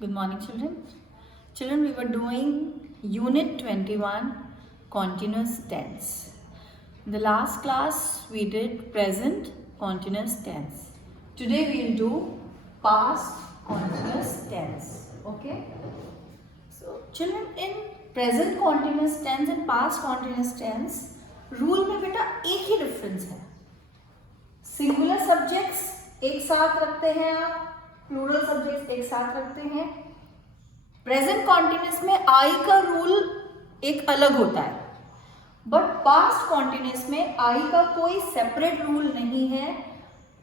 Good morning, children. Children, we were doing Unit 21, Continuous Tense. In the last class, we did Present Continuous Tense. Today, we will do Past Continuous Tense. Okay? So, children, in Present Continuous Tense and Past Continuous Tense, rule में बेटा एक ही difference है. Singular subjects एक साथ रखते हैं आप, plural subjects एक साथ रखते हैं. प्रेजेंट कॉन्टिन्यूस में आई का रूल एक अलग होता है, बट पास्ट कॉन्टिन्यूस में आई का कोई सेपरेट रूल नहीं है.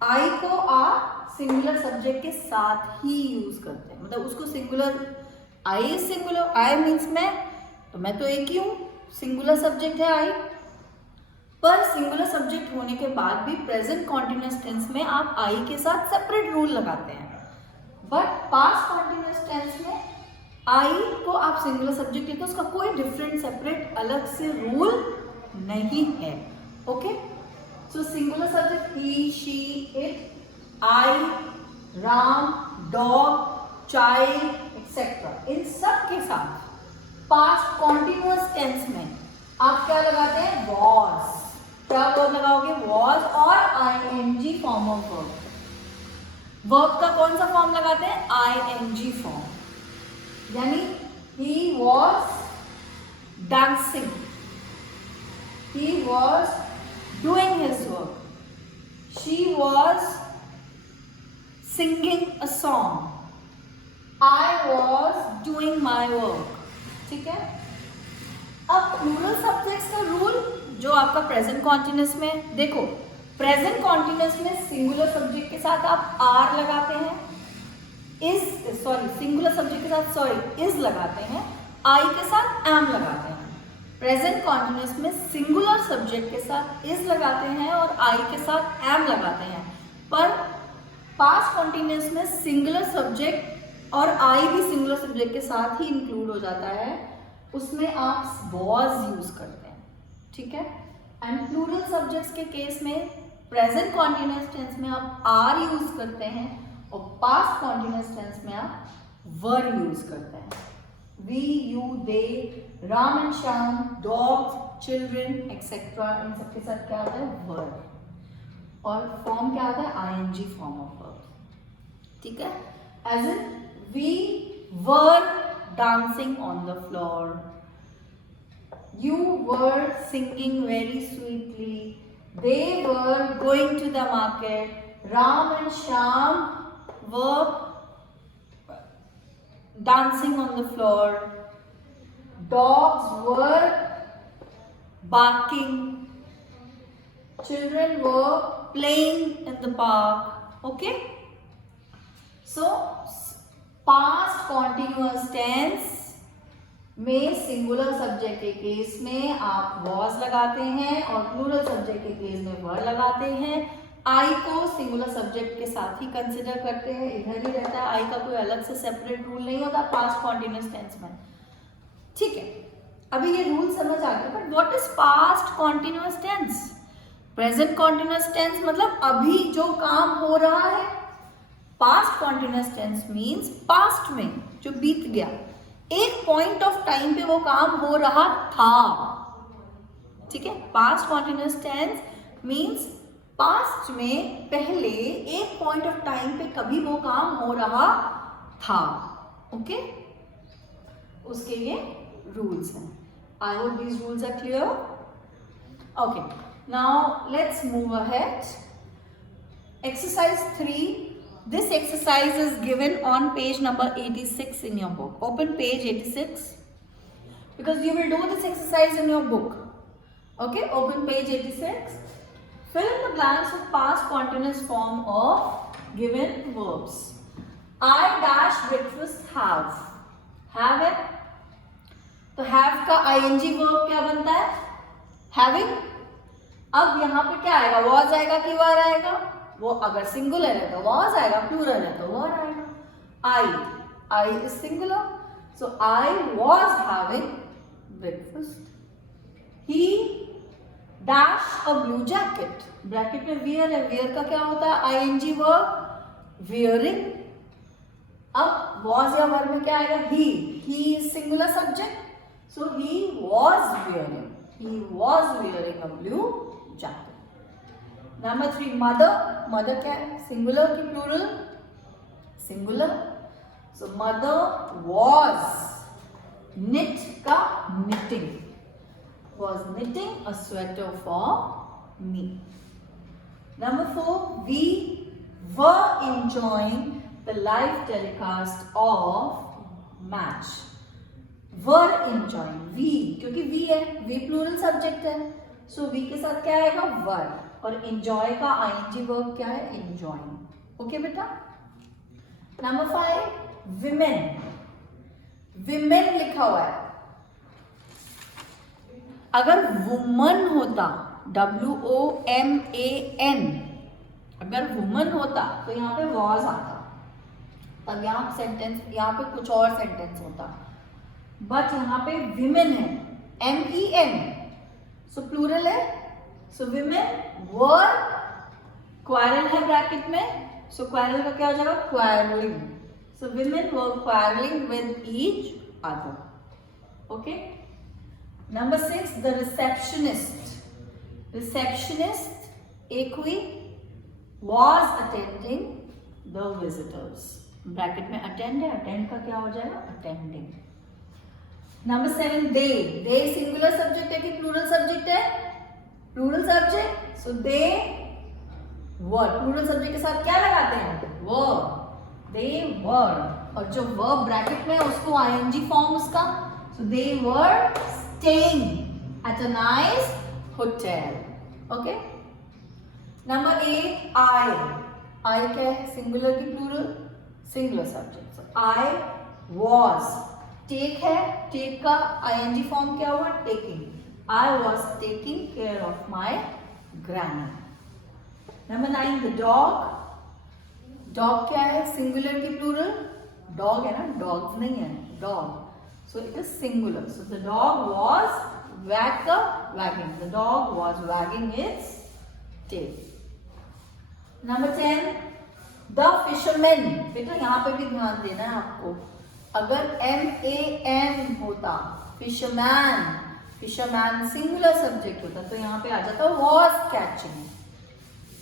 आई को आप सिंगुलर सब्जेक्ट के साथ ही यूज करते हैं, मतलब उसको singular, I is singular, I means मैं तो एक ही हूं, सिंगुलर सब्जेक्ट है आई. पर सिंगुलर सब्जेक्ट होने के बाद भी प्रेजेंट कॉन्टिन्यूस टेंस में आप आई के साथ सेपरेट रूल लगाते हैं. बट पास्ट कॉन्टिन्यूस टेंस में आई को आप सिंगुलर सब्जेक्ट लेते हैं, उसका कोई डिफरेंट सेपरेट अलग से रूल नहीं है. Okay, so singular subject he, she, it, I, Ram, dog, child etcetera, इन सब के साथ पास्ट कॉन्टिन्यूस टेंस में आप क्या लगाते हैं? वॉज. क्या वर्ब लगाओगे? वॉज और ING form of verb. Verb का कौन सा फॉर्म लगाते हैं? ING form. यानी he was dancing, he was doing his work, she was singing a song, I was doing my work. ठीक है. अब प्लूरल सब्जेक्ट्स का रूल जो आपका प्रेजेंट कॉन्टिन्यूस में, देखो प्रेजेंट कॉन्टिन्यूस में सिंगुलर सब्जेक्ट के साथ आप आर लगाते हैं, सिंगुलर सब्जेक्ट के साथ इज लगाते हैं, आई के साथ एम लगाते हैं. प्रेजेंट कॉन्टिन्यूस में सिंगुलर सब्जेक्ट के साथ इज लगाते हैं और आई के साथ एम लगाते हैं. पर पास्ट कॉन्टिन्यूस में सिंगुलर सब्जेक्ट और आई भी सिंगुलर सब्जेक्ट के साथ ही इंक्लूड हो जाता है, उसमें आप वॉज यूज करते हैं. ठीक है. एंड प्लूरल सब्जेक्ट्स के केस में प्रेजेंट कॉन्टिन्यूस टेंस में आप आर यूज करते हैं और पास्ट कॉन्टिन्यूस टेंस में आप वर यूज करते हैं. We, you, they, Ram and Shyam, dogs, children etcetera, इन सबके साथ क्या होता है? वर. और फॉर्म क्या होता है? ING form of verb. ठीक है. As in we were dancing on the floor, you were singing very sweetly, they were going to the market, Ram and Shyam were dancing on the floor, dogs were barking, children were playing in the park. Okay, so past continuous tense में singular subject के case में आप was लगाते हैं और plural subject के case में वर लगाते हैं. आई को सिंगुलर सब्जेक्ट के साथ ही कंसिडर करते हैं, इधर ही रहता है, आई का कोई अलग से सेपरेट रूल नहीं होता पास्ट कॉन्टिन्यूस टेंस में. ठीक है. अभी ये रूल समझ आ गया. But what is past continuous tense? Present continuous tense मतलब अभी जो काम हो रहा है. Past continuous tense means past में जो बीत गया, एक पॉइंट ऑफ टाइम पे वो काम हो रहा था. ठीक है. Past continuous tense means past में पहले एक पॉइंट ऑफ टाइम पे कभी वो काम हो रहा था. ओके, उसके ये रूल्स हैं. I hope these rules are clear. Okay, now let's move ahead. Exercise 3. This exercise is given on page number 86 in your book. Open page 86 because you will do this exercise in your book. Okay, open page 86. Fill in the blanks with past continuous form of given verbs. I dash breakfast have. Have है. तो have का ing verb क्या बनता है? Having. अब यहाँ पे क्या आएगा? was आएगा कि were आएगा? वो अगर सिंगुलर है तो वॉज आएगा, प्लूरल है तो वर आएगा. I is singular, so I was having breakfast. He dash a blue jacket. Bracket में वियर है, वियर का क्या होता है? ING verb. वियरिंग अब was या verb में क्या आएगा? he is singular subject, so he was wearing a blue jacket. Number 3, mother क्या है? singular की plural? singular, so mother was, knit का knitting, was knitting a sweater for me. Number 4, we were enjoying the live telecast of match. were enjoying, we, क्योंकि we है, we plural subject है, so we के साथ क्या आएगा? were, और enjoy का ing verb क्या है? enjoying. ओके बेटा. Number 5, women लिखा हुआ है. अगर woman होता, WOMAN, अगर woman होता तो यहाँ पे was आता, तब यहाँ सेंटेंस, यहाँ पे कुछ और सेंटेंस होता, बट यहाँ पे women है, MEN, सो प्लूरल है, सो women were, quarrel है ब्रैकेट में, सो quarrel का क्या हो जाएगा? quarreling, so women were quarreling with each other. Okay. Number 6, the receptionist एक हुई, was attending the visitors, bracket में attend है, attend का क्या हो जाएगा? attending. Number 7, they singular subject है कि plural subject है? plural subject, so they were, plural subject के साथ क्या लगाते हैं? were, they were, और जो verb ब्रैकेट में है उसको ing फॉर्म उसका, so they were staying at a nice hotel. Okay. Number 8, I क्या है? singular की plural? singular subject, so I was, take है, take का ing फॉर्म क्या हुआ? taking, I was taking care of my granny. Number 9, the dog क्या है? singular की plural? dog है ना, dogs नहीं है, dog, so it is singular, so the dog was wagging, the dog was wagging its tail. Number 10, the fisherman, बेटा यहाँ पे भी ध्यान देना है आपको, अगर MAN होता, फिशरमैन सिंगुलर सब्जेक्ट होता, तो यहाँ पे आ जाता was catching,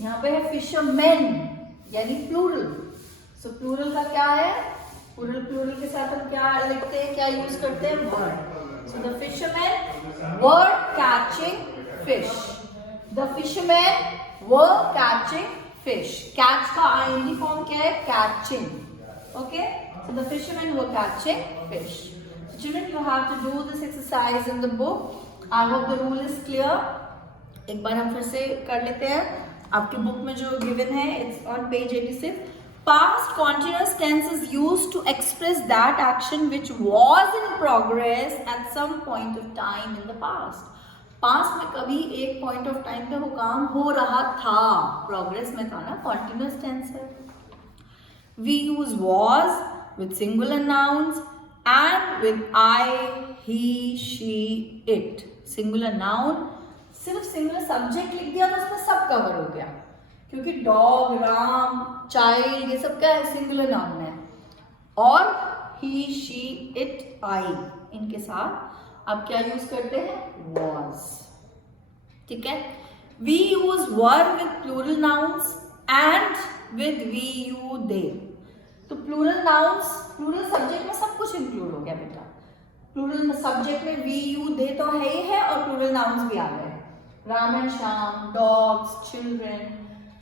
यहाँ पे है फिशरमैन यानी प्लूरल, सो प्लूरल का क्या है? प्लूरल के साथ हम क्या लिखते हैं, क्या यूज करते हैं? were, so the fishermen were catching fish, the fishermen were catching fish, catch का ing फॉर्म क्या है? catching. Okay, so the fishermen were catching fish. So children, you have to do this exercise in the book. I hope the rule is clear. एक बार हम फिर से कर लेते हैं. आपके बुक में जो given है, it's on page 86. Past continuous tense is used to express that action which was in progress at some point of time in the past. Past में कभी एक पॉइंट ऑफ टाइम पे वो काम हो रहा था, प्रोग्रेस में था ना, कॉन्टिन्यूस टेंस है. We use was with singular nouns and with I, he, she, it. Singular noun, सिर्फ सिंगुलर सब्जेक्ट लिख दिया तो उसमें सब कवर हो गया, क्योंकि डॉग, राम, चाइल्ड, ये सब क्या है? सिंगुलर नाउन है. और ही, शी, इट, आई, इनके साथ अब क्या यूज करते हैं? was. ठीक है. We use were with plural nouns and with we, you, they. तो plural nouns, plural subject में सब कुछ include हो गया बेटा. plural subject में we, you, they तो है ही है, और plural nouns भी आ गए. Ram and Shyam, dogs, children.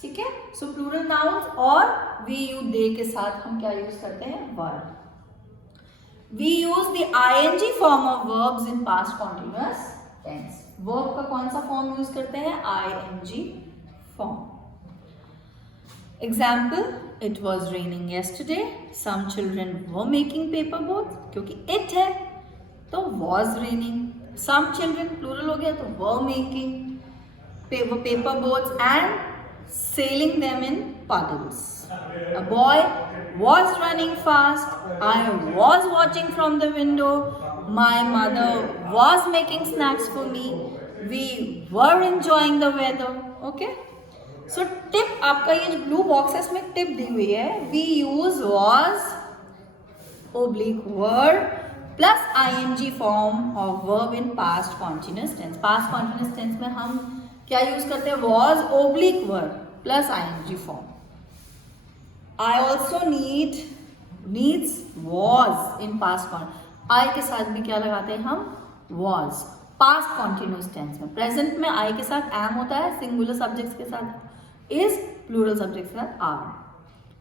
ठीक है. so plural nouns और we, you, they के साथ हम क्या यूज करते हैं? were. We use the ing form of verbs in past continuous tense. Verb का कौन सा फॉर्म यूज करते हैं? ing form. Example: It was raining yesterday. Some children were making paper boats. क्योंकि it है तो was raining. Some children plural हो गया तो were making paper boats and sailing them in puddles. A boy was running fast. I was watching from the window. My mother was making snacks for me. We were enjoying the weather. Okay? So tip, आपका ये जो blue box है इसमें tip दी हुई है. We use was oblique verb plus ing form of verb in past continuous tense. Past continuous tense में हम क्या यूज करते हैं? was oblique verb plus ing form. I also needs was in past continuous. I के साथ भी क्या लगाते हैं हम? was. पास्ट कॉन्टिन्यूस टेंस में प्रेजेंट में आई के साथ एम होता है, सिंगुलर सब्जेक्ट्स के साथ इज, प्लूरल सब्जेक्ट्स के साथ आर.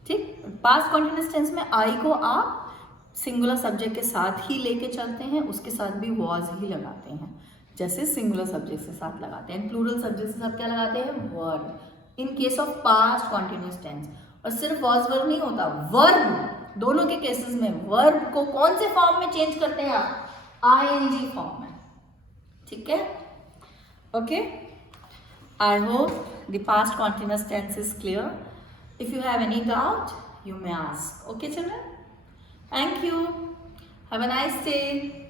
ठीक, पास्ट कॉन्टिन्यूस टेंस में आई को आप सिंगुलर सब्जेक्ट के साथ ही लेके चलते हैं, उसके साथ भी वॉज ही लगाते हैं, जैसे सिंगुलर सब्जेक्ट के साथ लगाते हैं. प्लूरल सब्जेक्ट के साथ क्या लगाते हैं? Verb. In case of past continuous tense. और सिर्फ वॉज वर्ब नहीं होता, वर्ब दोनों के केसेस में वर्ब को कौन से फॉर्म में चेंज करते हैं आप? आईएनजी फॉर्म में. ठीक है, okay. I hope the past continuous tense is clear. If you have any doubt you may ask. Okay children, thank you, have a nice day.